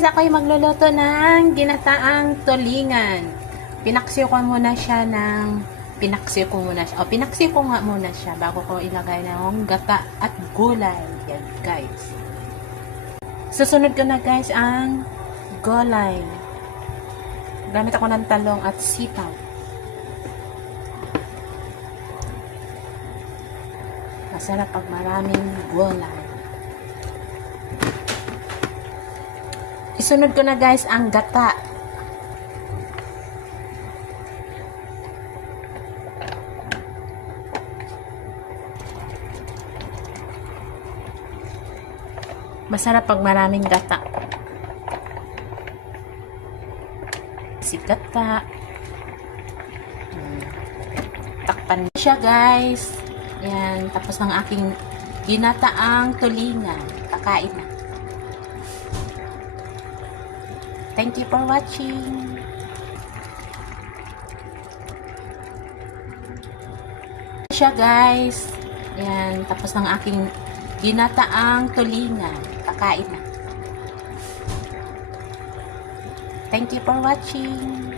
Ako'y magluluto ng ginataang tulingan. Pinaksiw ko muna siya pinaksiw ko nga muna siya bago ko ilagay ng gata at gulay. Yan, guys. Susunod ko na, guys, ang gulay. Gamit ako ng talong at sitaw. Masarap pag maraming gulay. Isunod ko na, guys, ang gata. Masarap pag maraming gata. Si gata. Takpan siya, guys. Yan. Tapos ng aking ginataang tulingan. Kakain na. Thank you for watching. Siya, guys. Yan. Tapos ng aking ginataang tulingan. Kakain na. Thank you for watching.